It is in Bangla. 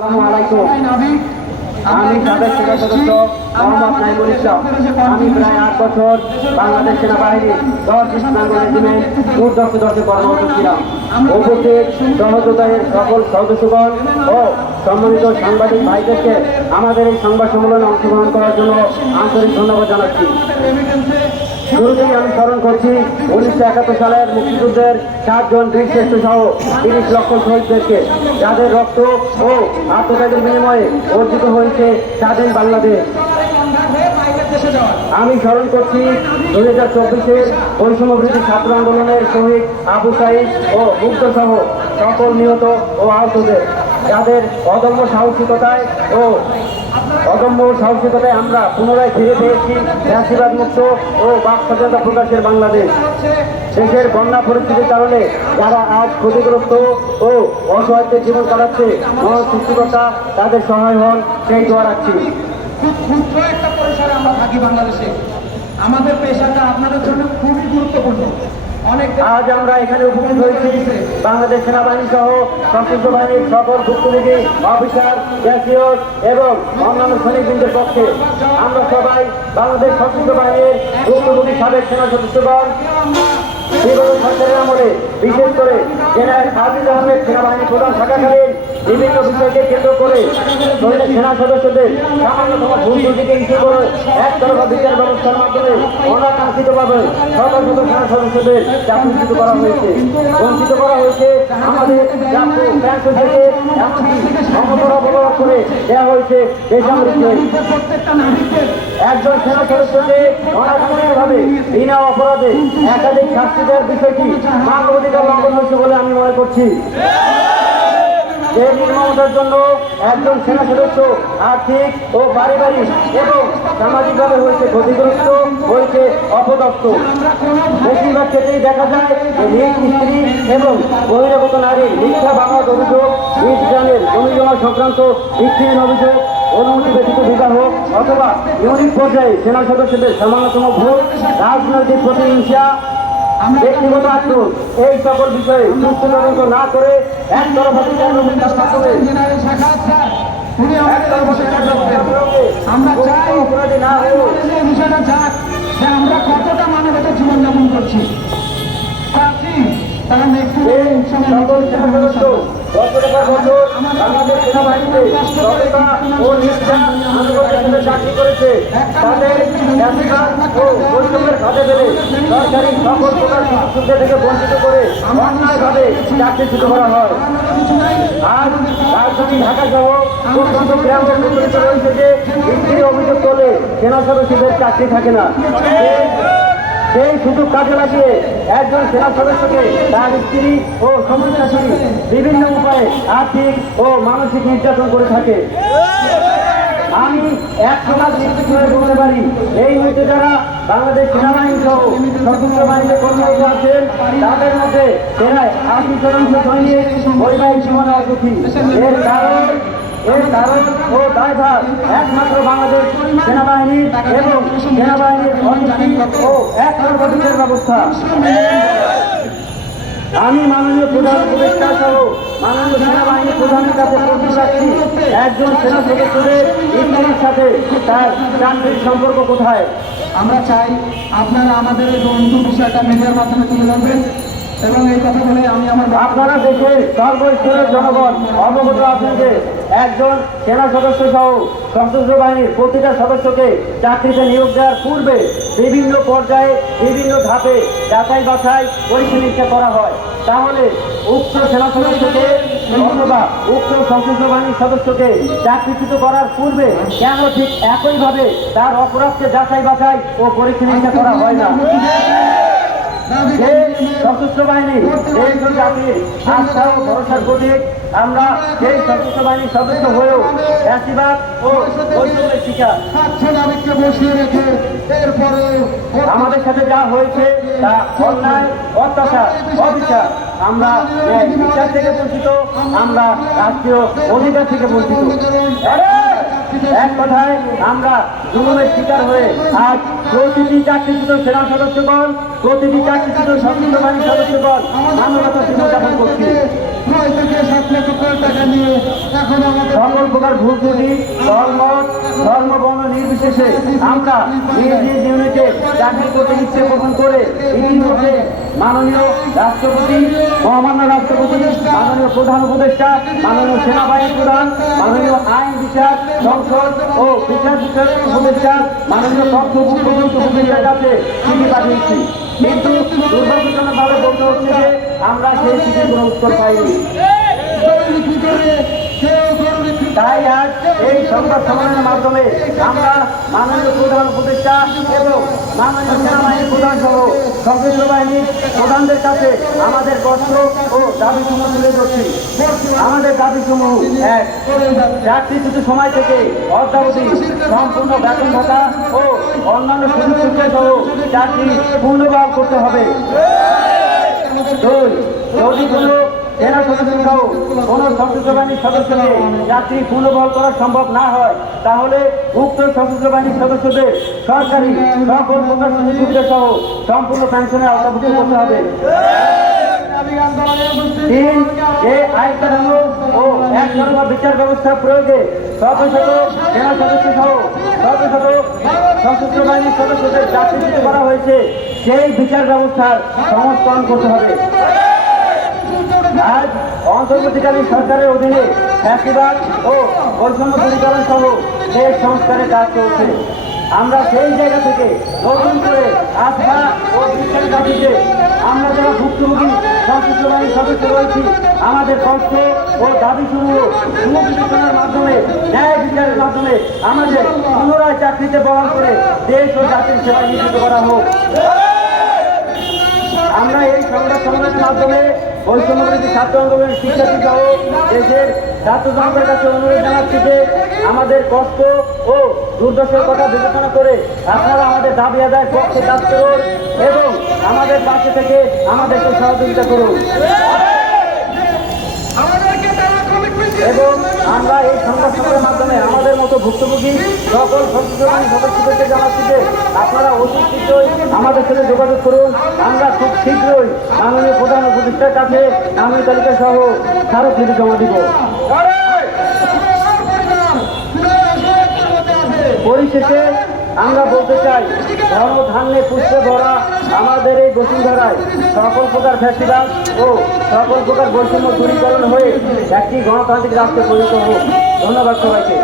আমি সাবেক সেনা সদস্য মোহাম্মদ নাইমুল ইসলাম। আমি প্রায় 8 বছর বাংলাদেশ সেনাবাহিনী 10 ইস্ট রেজিমেন্ট দুর্দশ দশে কর্মরত ছিলাম। উপস্থিত সহযোগিতার সকল সদস্যগণ ও সম্মানিত সাংবাদিক ভাইদেরকে আমাদের এই সংবাদ সম্মেলনে অংশগ্রহণ করার জন্য আন্তরিক ধন্যবাদ জানাচ্ছি। শুরুতেই আমি স্মরণ করছি 1971 সালের মুক্তিযুদ্ধের 7 জন বীরশ্রেষ্ঠ সহ 30 লক্ষ শহীদদেরকে, যাদের রক্ত ও আত্মত্যাগের বিনিময়ে অর্জিত হয়েছে স্বাধীন বাংলাদেশ। আমি স্মরণ করছি 2024-এর বৈষম্য বিরোধী ছাত্র আন্দোলনের শহীদ আবু সাইদ ও মুগ্ধ সহ সকল নিহত ও আহতদের, যাদের অদম্য সাহসিকতায় আমরা পুনরায় ফিরে পেয়েছি ফ্যাসিবাদ মুক্ত ও বাক স্বাধীনতা প্রকাশের বাংলাদেশ। দেশের বন্যা পরিস্থিতির কারণে যারা আজ ক্ষতিগ্রস্ত ও অসহায়দের জীবন কাটাচ্ছে, মহান সৃষ্টিকর্তা তাদের সহায় হন, সেই দোয়া রাখছি। খুব ক্ষুদ্র একটা পরিসরে আমরা থাকি বাংলাদেশে। আমাদের পেশাটা আপনাদের জন্য খুবই গুরুত্বপূর্ণ। আজ আমরা এখানে উপস্থিত হয়েছি বাংলাদেশ সেনাবাহিনী সহ সশস্ত্র বাহিনীর সকল ভুক্তভোগী অফিসার, ক্যাশিয়র এবং অন্যান্য সৈনিকবৃন্দের পক্ষে। আমরা সবাই বাংলাদেশ সশস্ত্র বাহিনীর ভুক্তভোগী সাবেক সেনা সদস্যগণ। বিগত সরকারের আমলে বিশেষ করে জেনারেল আজিজ আহমেদ সেনাবাহিনী প্রধান থাকাকালীন বিভিন্ন বিষয়কে কেন্দ্র করে সেনা সদস্যদের সামান্যতম ভুল ত্রুটিকে ইস্যু করে একতরফা বিচার ব্যবস্থার মাধ্যমে অনাকাঙ্ক্ষিতভাবে শত শত সেনা সদস্যদের চাকরিচ্যুত করা হয়েছে, বঞ্চিত করা হয়েছে। আমাদের জাতীয় পেনশন থেকে এমনকি ক্ষমতার অপব্যবহার করে দেওয়া হয়েছে বেসামরিক। একজন সেনা সদস্যকে অনাকাঙ্ক্ষিতভাবে বিনা অপরাধে একাধিক শাস্তি দেওয়ার বিষয়টি মানবাধিকার লঙ্ঘন হয়েছে বলে আমি মনে করছি। এই নির্মমতার জন্য একজন সেনা সদস্য আর্থিক ও পারিবারিক এবং সামাজিকভাবে হয়েছে ক্ষতিগ্রস্ত, হয়েছে অপদস্থ। বেশিরভাগ ক্ষেত্রেই দেখা যায় যে নিজ স্ত্রী এবং বহিরাগত নারীর মিথ্যা বাংলার অভিযোগ, নিজ গ্রামের জমি জমা সংক্রান্ত বিচ্ছিন্ন অভিযোগ, অনুমতি ব্যতীত বিবাহ অথবা ইউনিট পর্যায়ে সেনা সদস্যদের সামান্যতম ভোট, রাজনৈতিক প্রতিহিংসা, ব্যক্তিগত আক্রমণ, এই সকল বিষয়ে সুস্থ তদন্ত না করে একতরফা বিচার ব্যবস্থার মাধ্যমে আমরা চাই বিষয়টা যাক যে আমরা কতটা মানবতার জীবনযাপন করছি। তারা আমাদের সেনাবাহিনীতে চাকরি করেছে, তাদের ও বৈষম্যের খাতে ফেলে সরকারি সকল প্রকার সুবিধা থেকে বঞ্চিত করে অন্যায়ভাবে চাকরিচ্যুত করা হয়। আজ রাজধানী ঢাকা সহ প্রত্যন্ত গ্রাম প্রচলিত রয়েছে যে স্ত্রী অভিযোগ করলে সেনা সদস্যদের চাকরি থাকে না। সেই সুযোগ কাজে লাগিয়ে একজন সেনা সদস্যকে তার স্ত্রী ও সমস্যাশী বিভিন্ন উপায়ে আর্থিক ও মানসিক নির্যাতন করে থাকে। আমি 100% নিশ্চিত হয়ে বলতে পারি, এই মুহূর্তে যারা বাংলাদেশ সেনাবাহিনী সহ সশস্ত্র বাহিনীতে কর্মরত আছেন, তাদের মধ্যে প্রায় 80% সৈনিক বৈবাহিক জীবনে অসুখী। এর কারণ ও দায়ভার একমাত্র বাংলাদেশ সেনাবাহিনীর এবং সেনাবাহিনীর অনীতি ও একতরফা বিচার ব্যবস্থা। আমি মাননীয় প্রধান উপদেষ্টা সহ মাননীয় সেনাবাহিনী প্রধানের কাছে প্রশ্ন রাখছি, একজন সেনা সদস্যদের স্ত্রীর সাথে তার চাকরির সম্পর্ক কোথায়? আমরা চাই আপনারা আমাদের এই বন্ধু বিষয়টা মিডিয়ার মাধ্যমে তুলে ধরবেন এবং এই কথা বলে আমি আপনারা দেশের সর্বস্তরের জনগণ অবগত আছেন যে একজন সেনা সদস্য সহ সশস্ত্র বাহিনীর প্রতিটা সদস্যকে চাকরিতে নিয়োগ দেওয়ার পূর্বে বিভিন্ন পর্যায়ে বিভিন্ন ধাপে যাচাই বাছাই পরীক্ষা নিরীক্ষা করা হয়। তাহলে উক্ত সেনা সদস্যকে অথবা উক্ত সশস্ত্র বাহিনীর সদস্যকে চাকরিচ্যুত করার পূর্বে কেন ঠিক একইভাবে তার অপরাধকে যাচাই বাছাই ও পরীক্ষা নিরীক্ষা করা হয় না? সশস্ত্র বাহিনী এই জাতির আস্থা ও ভরসার প্রতীক। আমরা সেই সশস্ত্র বাহিনীর সদস্য হয়েও ফ্যাসিবাদ ও বৈষম্যের শিকার। আমাদের সাথে যা হয়েছে তা অন্যায়, অত্যাচার, অবিচার। আমরা বিচার থেকে বঞ্চিত, আমরা রাষ্ট্রীয় অধিকার থেকে বঞ্চিত। এক কথায় আমরা জুলুমের শিকার হয়ে আজ প্রতিটি চাকরিচ্যুত সেনা সদস্যগণ, প্রতিটি চাকরিচ্যুত সশস্ত্র বাহিনীর সদস্যগণ মানবতা জীবনযাপন করছে। 6 থেকে 7 লক্ষ কোটি টাকা নিয়ে এখন আমাদের সকল প্রকার ভুল ত্রুটি, ধর্ম বর্ণ নির্বিশেষে আমরা নিজ নিজ ইউনিটে চাকরি করতে ইচ্ছে পোষণ করে ইতিমধ্যে মাননীয় রাষ্ট্রপতি, মহামান্য রাষ্ট্রপতি, মাননীয় প্রধান উপদেষ্টা, মাননীয় সেনাবাহিনী প্রধান, মাননীয় আইন বিচার সংসদ ও বিচার বিষয়ক উপদেষ্টা, মাননীয় তথ্য উপদেষ্টার কাছে চিঠি পাঠিয়েছি। কিন্তু দুর্ভাগ্যজনকভাবে বলতে হচ্ছে যে আমরা সেই চিঠির কোনো উত্তর পাইনি। তাই আজ এই সংবাদ সম্মেলনের মাধ্যমে আমরা মাননীয় প্রধান উপদেষ্টা এবং মাননীয় সেনাবাহিনীর প্রধান সহ সশস্ত্র বাহিনীর প্রধানদের কাছে আমাদের কষ্ট ও দাবিসমূহ তুলে ধরছি। আমাদের দাবিসমূহ: 1, চাকরিচ্যুত সময় থেকে অদ্যাবধি সম্পূর্ণ বেতন ভাতা ও অন্যান্য সুযোগ সুবিধা সহ চাকরি পুনর্বহাল করতে হবে। 2, যদি কোনো সেনা সদস্য সহ কোনো সশস্ত্র বাহিনীর সদস্যকে চাকরি পুনর্বহাল করা সম্ভব না হয় তাহলে উক্ত সশস্ত্র বাহিনীর সদস্যদের সরকারি সকল প্রকার সুযোগ সুবিধা সহ সম্পূর্ণ পেনশনে আওতাভুক্ত করতে হবে। 3, যে আইন কাঠামো ও একতরফা বিচার ব্যবস্থা প্রয়োগে শত শত সেনা সদস্য সহ শত শত সশস্ত্র বাহিনীর সদস্যদের চাকরিচ্যুত করা হয়েছে সেই বিচার ব্যবস্থার সংস্করণ করতে হবে। আজ অন্তর্বর্তীকালীন সরকারের অধীনে ফ্যাসিবাদ ও বৈষম্য দূরীকরণ সহ দেশ সংস্কারের কাজ চলছে। আমরা সেই জায়গা থেকে নতুন করে আস্থা ও বিশ্বাস রাখিতে আমরা যারা ভুক্তভোগী সশস্ত্র বাহিনীর সদস্য রয়েছি আমাদের কষ্ট ও দাবিসমূহ সুবিবেচনার মাধ্যমে, ন্যায় বিচারের মাধ্যমে আমাদের পুনরায় চাকরিতে বহাল করে দেশ ও জাতির সেবায় নিয়োজিত করা হোক। আমরা এই সংবাদ সম্মেলনের মাধ্যমে বৈষম্যবিরোধী ছাত্র আন্দোলনের শিক্ষার্থী সহ দেশের ছাত্র জনতার কাছে অনুরোধ জানাচ্ছি যে আমাদের কষ্ট ও দুর্দশার কথা বিবেচনা করে আপনারা আমাদের দাবি আদায়ের পক্ষে কাজ করুন এবং আমাদের পাশে থেকে আমাদেরকে সহযোগিতা করুন। এবং আমরা এই সংবাদ সম্মেলনের মাধ্যমে আমাদের মতো ভুক্তভোগী সকল সশস্ত্র বাহিনীর সদস্যদেরকে জানাচ্ছি যে আপনারা অতি শীঘ্রই আমাদের সাথে যোগাযোগ করুন। আমরা খুব শীঘ্রই মাননীয় প্রধান উপদেষ্টার কাছে নামের তালিকা সহ স্মারকলিপি জমা দিব। পরিশেষে আমরা বলতে চাই, ধর্মধান্যে পুষ্পে ভরা আমাদের এই বসুন্ধরায় সকল প্রকার ফ্যাসিবাদ ও সকল প্রকার বৈষম্য দূরীকরণ হয়ে একটি গণতান্ত্রিক রাষ্ট্রে পরিণত হোক। ধন্যবাদ সবাইকে।